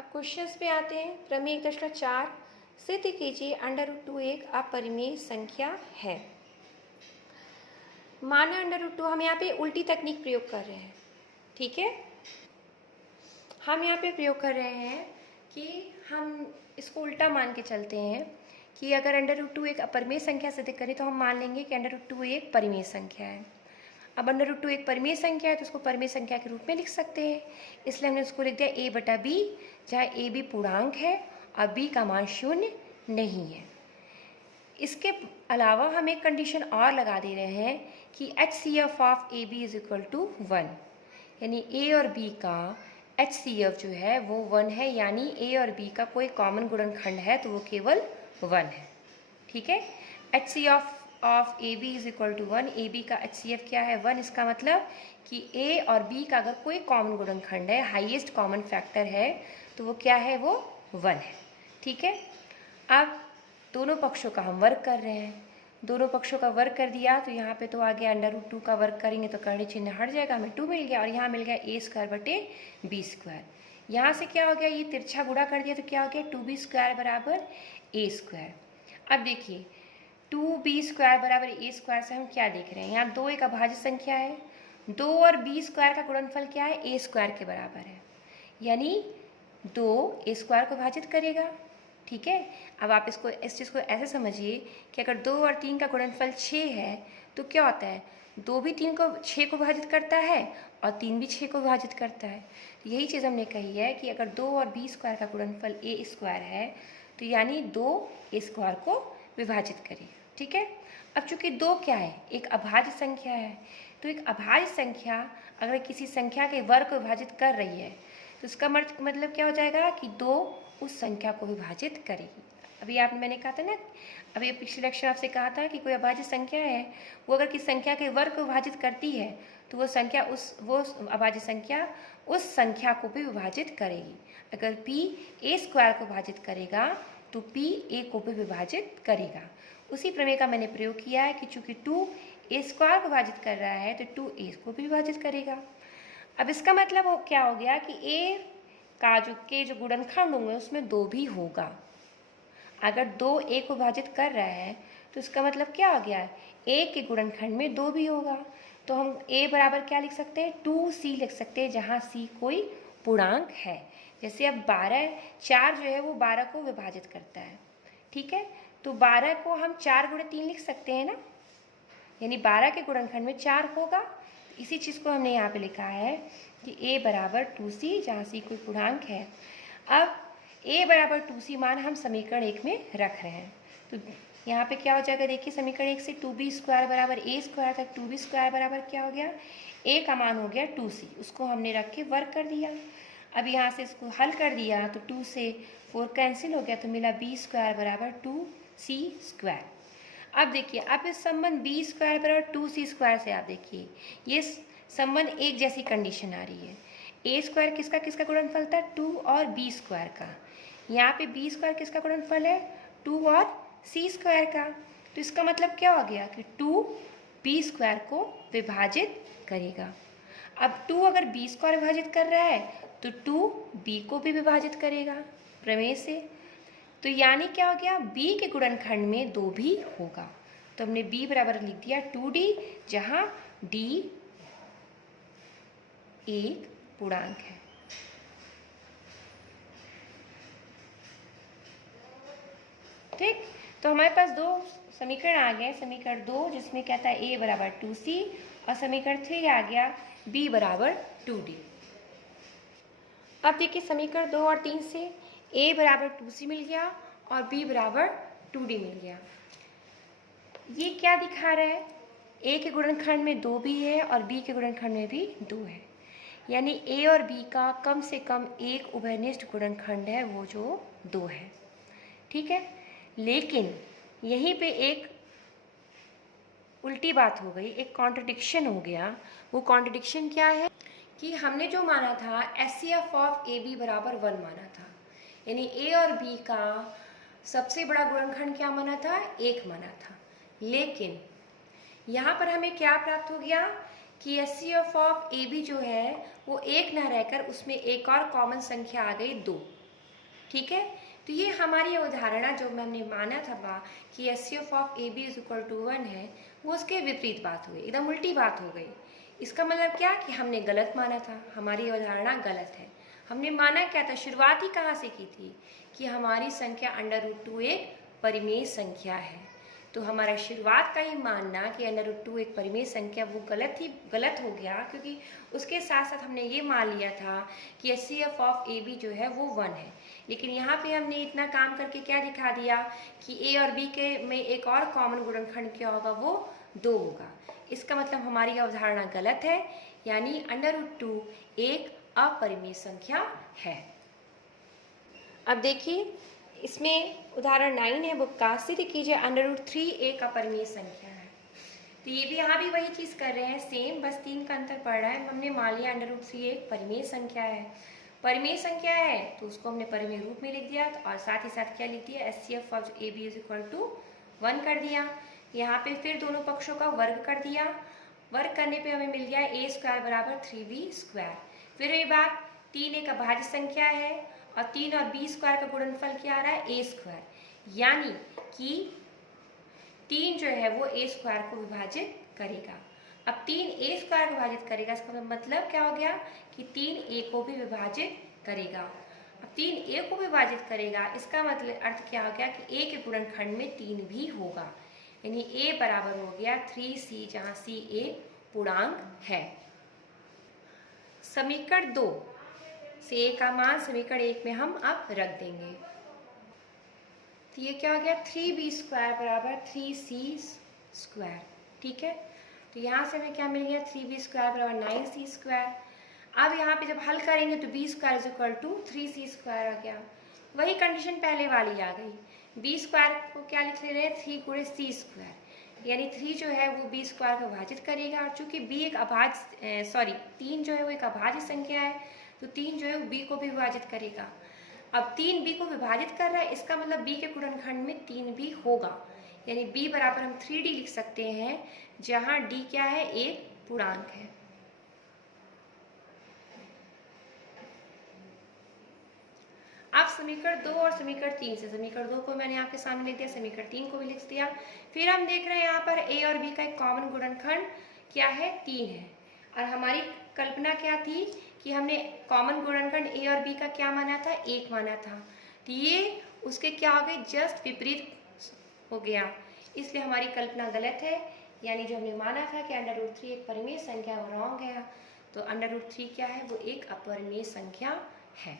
अब क्वेश्चंस पे आते हैं। प्रमेय 1.4 सिद्ध कीजिए √2 एक अपरिमेय संख्या है। माना √2, हम यहाँ पे उल्टी तकनीक प्रयोग कर रहे हैं। ठीक है, हम यहाँ पे प्रयोग कर रहे हैं कि हम इसको उल्टा मान के चलते हैं कि अगर √2 एक अपरिमेय संख्या सिद्ध करें तो हम मान लेंगे कि √2 एक परिमेय संख्या है। अब √2 एक परिमेय संख्या है तो उसको परिमेय संख्या के रूप में लिख सकते हैं, इसलिए हमने उसको लिख दिया a/b, जहाँ a भी पूर्णांक है और b का मान 0 नहीं है। इसके अलावा हम एक कंडीशन और लगा दे रहे हैं कि HCF of AB is equal to 1, यानी a और b का HCF जो है वो 1 है, यानी a और b का कोई कॉमन गुणनखंड है तो वो केवल 1 है। ठीक है, HCF of AB is equal to 1, AB का HCF क्या है 1, इसका मतलब कि A और B का अगर कोई कॉमन गुणनखंड है, हाईएस्ट कॉमन फैक्टर है, तो वो क्या है, वो 1 है। ठीक है, अब दोनों पक्षों का हम वर्ग कर रहे हैं। दोनों पक्षों का वर्ग कर दिया तो यहाँ पे तो आ गया √2 का वर्ग करेंगे तो कर्ण चिन्ह हट जाएगा, हमें 2 मिल गया और यहाँ मिल गया a² / b²। यहाँ से क्या हो गया, ये तिरछा गुणा कर दिया तो क्या हो गया 2b² बराबर a²। अब देखिए 2b² बराबर a² से हम क्या देख रहे हैं, यहाँ 2 एक अभाज्य संख्या है, 2 और b² का गुणनफल क्या है, a² के बराबर है, यानी 2 a² को विभाजित करेगा। ठीक है, अब आप इस चीज़ को ऐसे समझिए कि अगर 2 और 3 का गुणनफल 6 है तो क्या होता है, 2 भी 6 को विभाजित करता है और 3 भी 6 को विभाजित करता है। यही चीज़ हमने कही है कि अगर 2 और b² का गुणनफल a² है तो यानी 2 a² को विभाजित करेगा। ठीक है, अब चूंकि 2 क्या है, एक अभाज्य संख्या है, तो एक अभाज्य संख्या अगर किसी संख्या के वर्ग को विभाजित कर रही है तो इसका मतलब क्या हो जाएगा कि 2 उस संख्या को विभाजित करेगी। अभी मैंने कहा था ना, अभी पिछले लेक्चर आपसे कहा था कि कोई अभाज्य संख्या है, वो अगर किसी संख्या के वर्ग को विभाजित करती है तो वो अभाज्य संख्या उस संख्या को भी विभाजित करेगी। अगर p a² को विभाजित करेगा तो p a को भी विभाजित करेगा। उसी प्रमेय का मैंने प्रयोग किया है कि चूंकि 2 a² को विभाजित कर रहा है तो 2 a को भी विभाजित करेगा। अब इसका मतलब क्या हो गया कि a का जो गुणनखंड होंगे उसमें 2 भी होगा। अगर 2 a को विभाजित कर रहा है तो इसका मतलब क्या हो गया, a के गुणनखंड में 2 भी होगा। तो हम a बराबर क्या लिख सकते हैं, 2c लिख सकते हैं, जहाँ c कोई पूर्णांक है। जैसे अब 4 जो है वो 12 को विभाजित करता है। ठीक है, तो 12 को हम 4 × 3 लिख सकते हैं ना, यानी 12 के गुणनखंड में 4 होगा। इसी चीज़ को हमने यहाँ पे लिखा है कि a बराबर 2c, जहाँ c कोई पूर्णांक है। अब a बराबर 2c मान हम समीकरण 1 में रख रहे हैं, तो यहाँ पे क्या हो जाएगा, देखिए समीकरण 1 से 2b² बराबर a² तक 2b² बराबर क्या हो गया, a का मान हो गया 2c, उसको हमने रख के वर्ग कर दिया। अब यहाँ से इसको हल कर दिया तो 2 से 4 कैंसिल हो गया तो मिला b² बराबर 2c²। अब देखिए, अब इस संबंध b² बराबर 2c² से आप देखिए ये संबंध एक जैसी कंडीशन आ रही है। a² किसका गुणनफल था, 2 और b² का, यहाँ पे b² किसका गुणनफल है, 2 और c² का। तो इसका मतलब क्या हो गया कि 2 b² को विभाजित करेगा। अब 2 अगर b² विभाजित कर रहा है तो 2 b को भी विभाजित करेगा प्रमेय से। तो यानी क्या हो गया, b के गुणनखंड में 2 भी होगा। तो हमने b बराबर लिख दिया 2d, जहाँ d एक पूर्णांक है। ठीक, तो हमारे पास 2 समीकरण आ गए। समीकरण 2 जिसमें कहता है a बराबर 2c और समीकरण 3 आ गया b बराबर 2d। अब देखिए समीकरण 2 और 3 से a बराबर 2c मिल गया और b बराबर 2d मिल गया। ये क्या दिखा रहा है, a के गुणनखंड में 2 भी है और b के गुणनखंड में भी 2 है, यानी a और b का कम से कम एक उभयनिष्ठ गुणनखंड है, वो जो 2 है। ठीक है, लेकिन यहीं पे एक उल्टी बात हो गई, एक कॉन्ट्रडिक्शन हो गया। वो कॉन्ट्रडिक्शन क्या है कि हमने जो माना था HCF ऑफ AB बराबर 1 माना था, यानी a और b का सबसे बड़ा गुणनखंड क्या माना था, 1 माना था। लेकिन यहाँ पर हमें क्या प्राप्त हो गया कि HCF ऑफ AB जो है वो 1 ना रहकर उसमें एक और कॉमन संख्या आ गई 2। ठीक है। तो ये हमारी अवधारणा जो हमने माना था कि HCF of AB is equal to 1 है, वो उसके विपरीत बात हो गई, एकदम उल्टी बात हो गई। इसका मतलब क्या कि हमने गलत माना था, हमारी अवधारणा गलत है। हमने माना क्या था, शुरुआत ही कहाँ से की थी कि हमारी संख्या √2 एक परिमेय संख्या है। तो हमारा शुरुआत का ही मानना कि √2 एक परिमेय संख्या वो गलत हो गया, क्योंकि उसके साथ साथ हमने ये मान लिया था कि HCF ऑफ AB जो है वो 1 है। लेकिन यहाँ पे हमने इतना काम करके क्या दिखा दिया कि A और B के में एक और कॉमन गुणनखंड क्या होगा, वो 2 होगा। इसका मतलब हमारी अवधारणा गलत है, यानी √2 एक अपरिमेय संख्या है। अब देखिए इसमें उदाहरण 9 है बुक का, सिद्ध कीजिए √3 एक अपरिमेय संख्या है। तो ये भी यहाँ भी वही चीज़ कर रहे हैं, सेम, बस 3 का अंतर पड़ रहा है। हमने मान लिया √3 एक परिमेय संख्या है। परिमेय संख्या है तो उसको हमने परिमेय रूप में लिख दिया, और साथ ही साथ क्या लिख दिया, HCF of AB is equal to 1 कर दिया। यहाँ पे फिर दोनों पक्षों का वर्ग कर दिया। वर्ग करने पे हमें मिल गया a² बराबर 3b²। फिर ये बात, 3 एक अभाज्य संख्या है और 3 और b² का गुणनफल क्या आ रहा है, a², यानी कि 3 जो है वो a² को विभाजित करेगा। अब 3 a² को विभाजित करेगा, इसका मतलब क्या हो गया कि 3 a को भी विभाजित करेगा। अब 3 a को विभाजित करेगा, इसका मतलब अर्थ क्या हो गया कि a के गुणनखंड में 3 भी होगा, यानी a बराबर हो गया 3c, जहाँ c एक पूर्णांक है। समीकरण 2 से a का मान समीकरण 1 में हम अब रख देंगे। तो ये क्या हो गया, 3b² बराबर 3c²। ठीक है, तो यहाँ से हमें क्या मिल गया, 3b² बराबर 9c²। अब यहाँ पे जब हल करेंगे तो b² is equal to 3c² आ गया। वही कंडीशन पहले वाली आ गई। b² को क्या लिख ले रहे हैं, 3 गुणे c², यानी 3 जो है वो b² को विभाजित करेगा। और चूंकि b एक अभाज्य 3 जो है वो एक अभाज्य संख्या है, तो 3 जो है वो b को भी विभाजित करेगा। अब 3 b को विभाजित कर रहा है, इसका मतलब b के गुणनखंड में 3 भी होगा, यानी b बराबर हम 3d लिख सकते हैं, जहां d क्या है, एक पूर्णांक है। अब समीकरण 2 और समीकरण 3 से, समीकरण 2 को मैंने आपके सामने लिख दिया, समीकरण 3 को भी लिख दिया। फिर हम देख रहे हैं यहाँ पर a और b का एक कॉमन गुणनखंड क्या है, 3 है। और हमारी कल्पना क्या थी कि हमने कॉमन गुणनखंड a और b का क्या माना था, 1 माना था। तो ये उसके क्या हो गए, जस्ट विपरीत हो गया, इसलिए हमारी कल्पना गलत है। यानी जो हमने माना था कि √3 एक परिमेय संख्या, वो रॉन्ग है। तो √3 क्या है, वो एक अपरिमेय संख्या है।